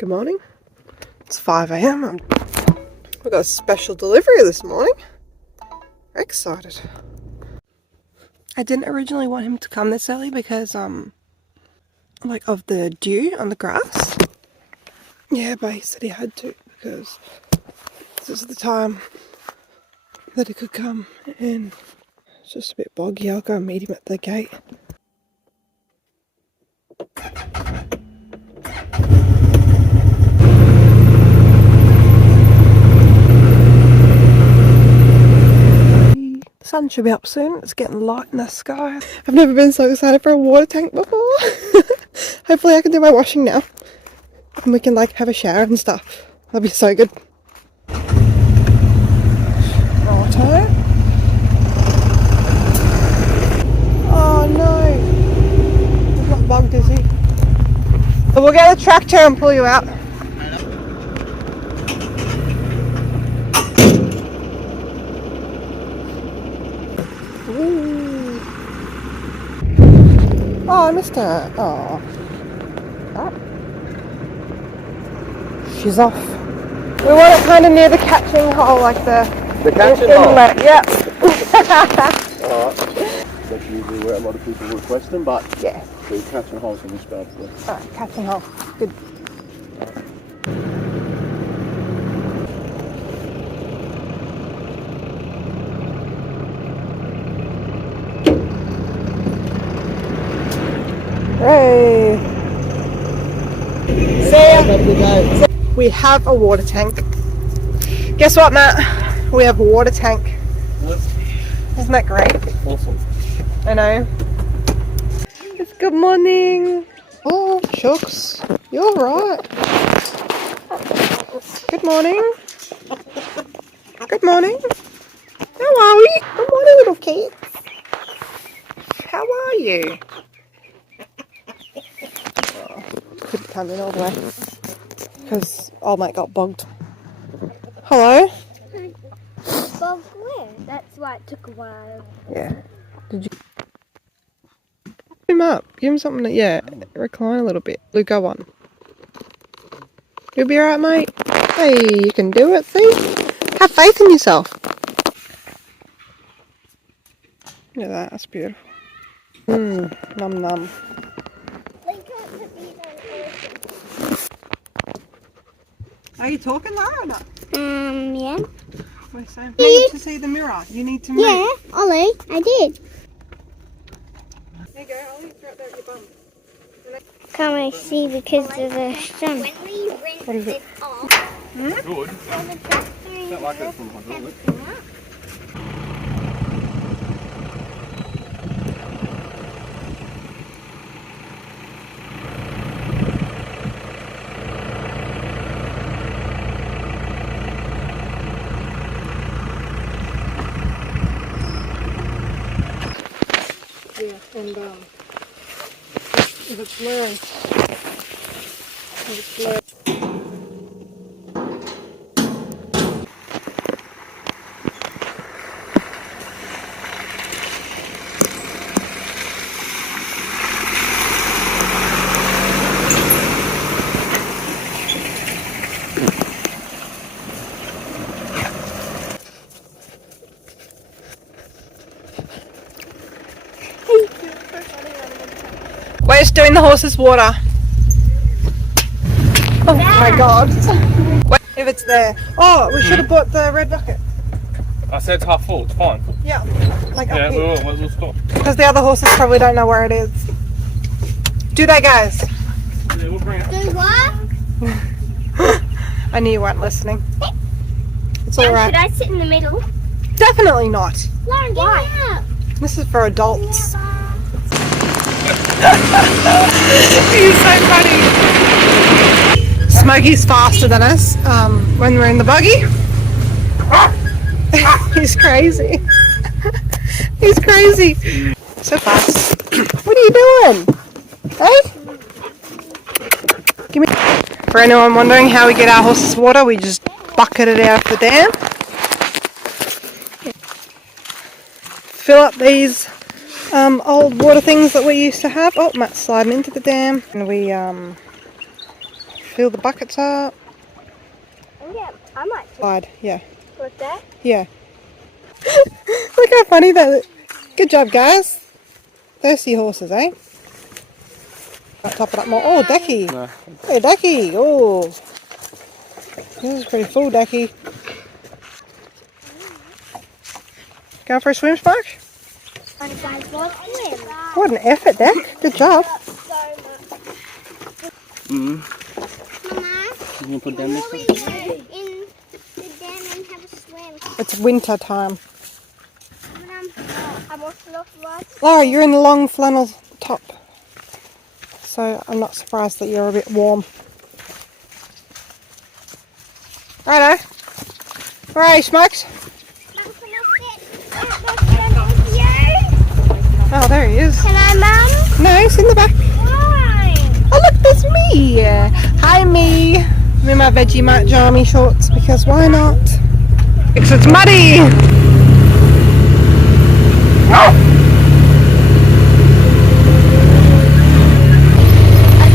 Good morning. It's 5 a.m. We got a special delivery this morning. Very excited. I didn't originally want him to come this early because like of the dew on the grass. Yeah, but he said he had to because this is the time that he could come, and it's just a bit boggy. I'll go and meet him at the gate. The sun should be up soon. It's getting light in the sky. I've never been so excited for a water tank before. Hopefully I can do my washing now. And we can like have a shower and stuff. That'll be so good. Auto. Oh no. He's not bugged, is he? But we'll get a tractor and pull you out. Ooh. Oh, I missed her. Oh. She's off. We want it kind of near the catching hole, like the catching hole? Inlet. Yep. Alright. That's usually where a lot of people request them, but yeah. the catching hole's in this bad boy. Alright, catching hole. Good. Hey. See ya. We have a water tank. Guess what, Matt? We have a water tank. Isn't that great? Awesome. I know. It's good morning. Oh, shucks. You're right. Good morning. Good morning. How are we? Good morning, little kids. How are you? Oh, couldn't come in all the way because old mate got bogged. Hello? Bogged where? That's why it took a while. Yeah. Did you pick him up? Give him something to, yeah, recline a little bit. Luke, go on. You'll be alright, mate. Hey, you can do it, see? Have faith in yourself. Look at that, that's beautiful. Num num. Are you talking, Lara, or not? Yeah. We're saying, you need to see the mirror. You need to move. Yeah, Ollie, I did. There you go, Ollie. Throw it there at your bum. Can't really see because of the sun. What is it? Good. It's not like it's from hydraulic. Yeah, and if it's blurry. If it's blurry. We're just doing the horse's water. Oh my god. Wait, if it's there. Oh, we should have bought the red bucket. I said it's half full, it's fine. Yeah, like up Yeah, here. we'll stop. Because the other horses probably don't know where it is. Do they, guys? Yeah, we'll bring it. Do what? I knew you weren't listening. It's Should alright. I sit in the middle? Definitely not. Lauren, get me out. This is for adults. He's so funny. Smokey's faster than us when we're in the buggy. He's crazy. He's crazy. So fast. What are you doing? Hey? Give me. For anyone wondering how we get our horses water, we just bucket it out of the dam. Fill up these old water things that we used to have. Oh, Matt's sliding into the dam. And we fill the buckets up. Oh, yeah, I might just Slide, yeah. put that. Yeah. Look how funny that is. Good job, guys. Thirsty horses, eh? Might top it up more. Oh, Decky. No. Hey, Decky. Oh. This is pretty full, Decky. Going for a swim, Spark? Want to go for a swim? What an effort, Deck. Good job. Mm. Mama, You gonna put down will next we time? go in the dam and have a swim? It's winter time. But I'm also not right. Laura, you're in the long flannel top. So I'm not surprised that you're a bit warm. Righto. Where are you, Smokes? Mum, can I sit at the swim with you? Oh, there he is. Can I, Mum? No, he's in the back. Why? Oh, look, there's me. Hi, me. I'm in my Vegemite jammy shorts because why not? Because it's muddy.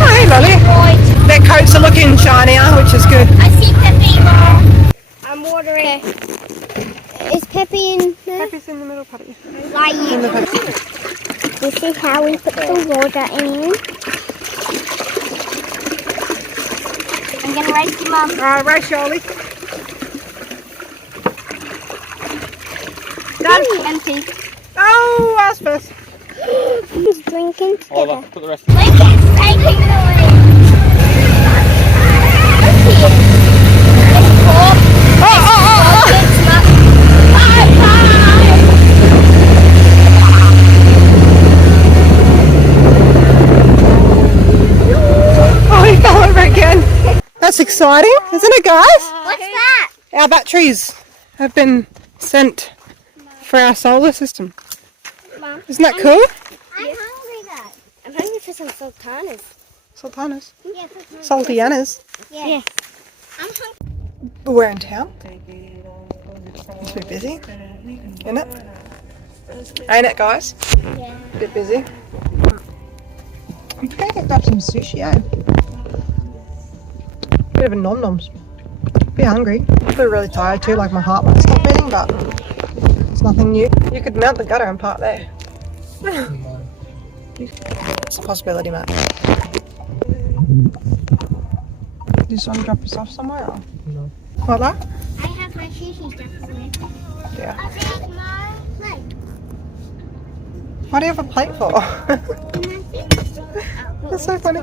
Oh, hey, Lolly. Their coats are looking shinier, which is good. I see Peppy, Mom. I'm watering. Is Peppy in there? Peppy's in the middle, Patty. Like In the back. This is how we put the water in. I'm gonna race you, Mum. Alright, race, Charlie. Done. Empty. Oh, I was first. Who's drinking together? Hold on, put the rest in. Look at taking away. Oh, he fell over again. That's exciting, isn't it, guys? What's that? Our batteries have been sent for our solar system. Mum, Isn't that cool? I'm hungry, Dad. I'm hungry for some sultanas. Sultanas. Yeah, Saltianas. yeah. I'm hungry. We're in town. It's a bit busy, isn't it? Ain't it, guys? Yeah. A bit busy. I'm trying to grab some sushi, eh? Bit of a nom noms. Bit hungry. I feel really tired too, like my heart might stop beating, but it's nothing new. You could mount the gutter and park there. It's a possibility, Matt. Do you just want to drop us off somewhere? Or? No. What, that? I have my sushi stuff away. Yeah. I think my plate. What do you have a plate for? That's so funny.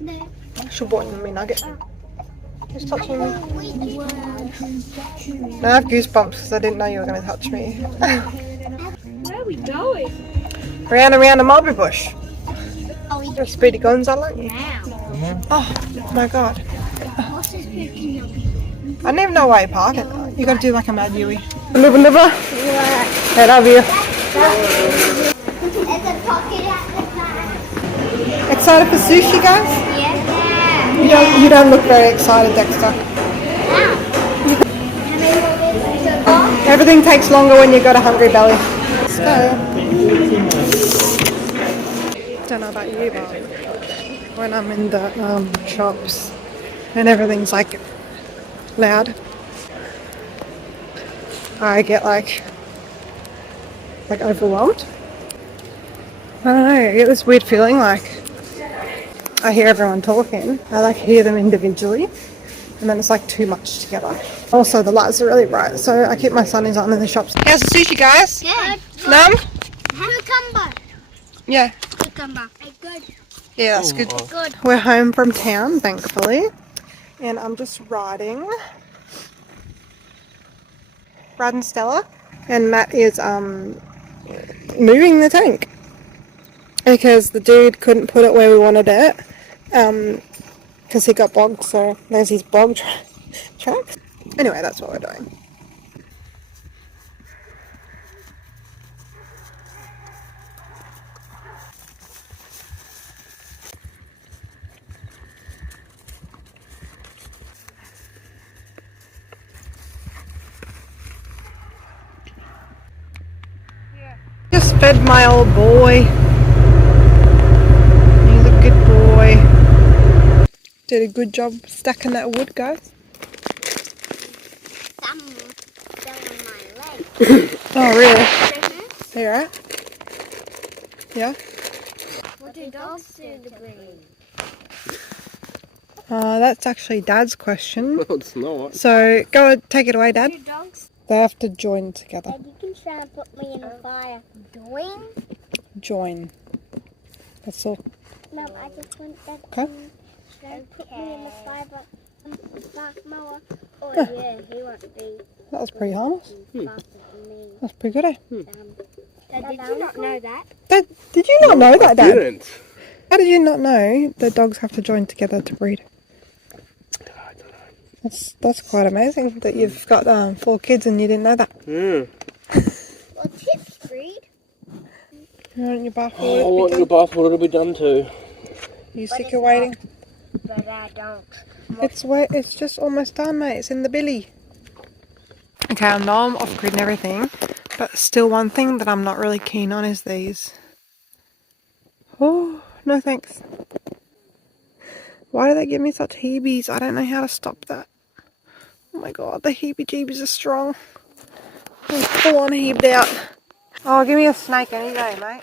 No. Should bought me nugget. Who's touching me? Where Now I have goosebumps because I didn't know you were going to touch me. are we going? Round and round a mulberry bush. Oh, we You're a Speedy Gonzalo, aren't you? now. Oh my god. What's this picking I don't even know why you park it. You got to do like a mad Yui. Liver. I love you. There's a pocket at the back. Excited for sushi, guys? Yeah. You don't look very excited, Dexter. Everything takes longer when you've got a hungry belly. Let's go. Don't know about you, but when I'm in the shops and everything's like loud, I get like overwhelmed. I don't know, I get this weird feeling like I hear everyone talking. I like hear them individually, and then it's like too much together. Also, the lights are really bright, so I keep my sunnies on in the shops. How's the sushi, guys? Good. Numb? Cucumber. Yeah. Cucumber. Good. Yeah, that's good. Good. We're home from town, thankfully, and I'm just riding Stella, and Matt is moving the tank because the dude couldn't put it where we wanted it because he got bogged, so there's his bog tracks. Anyway, that's what we're doing. Just fed my old boy. He's a good boy. Did a good job stacking that wood, guys. Some fell on my leg. Oh, really? Mhm. Are you alright? Yeah? What do dogs do to breathe? That's actually Dad's question. No, it's not. So, go and take it away, Dad. Do dogs? They have to join together. Dad, you can try and put me in the fire. Doing? Join. That's all. Mum, I just want that Okay. to try and put me in the fire, but Mark Mower. Oh, Huh. yeah, he won't be That was pretty harmless. faster than me. That's pretty good, eh? Dad, did you not know that? Did you not know that, I Dad? didn't. How did you not know that dogs have to join together to breed? I don't know. That's quite amazing that you've got 4 kids and you didn't know that. Yeah. Well, tips breed. You want your bath Oh, I water want to your be done? bath water to be done too. You But sick it's of waiting? But I don't. It's just almost done, mate. It's in the billy. Okay, I know I'm off grid and everything, but still one thing that I'm not really keen on is these. Oh, no thanks. Why do they give me such heebies? I don't know how to stop that. Oh my god, the heebie-jeebies are strong. I'm full on heaved out. Oh, give me a snake any day, mate.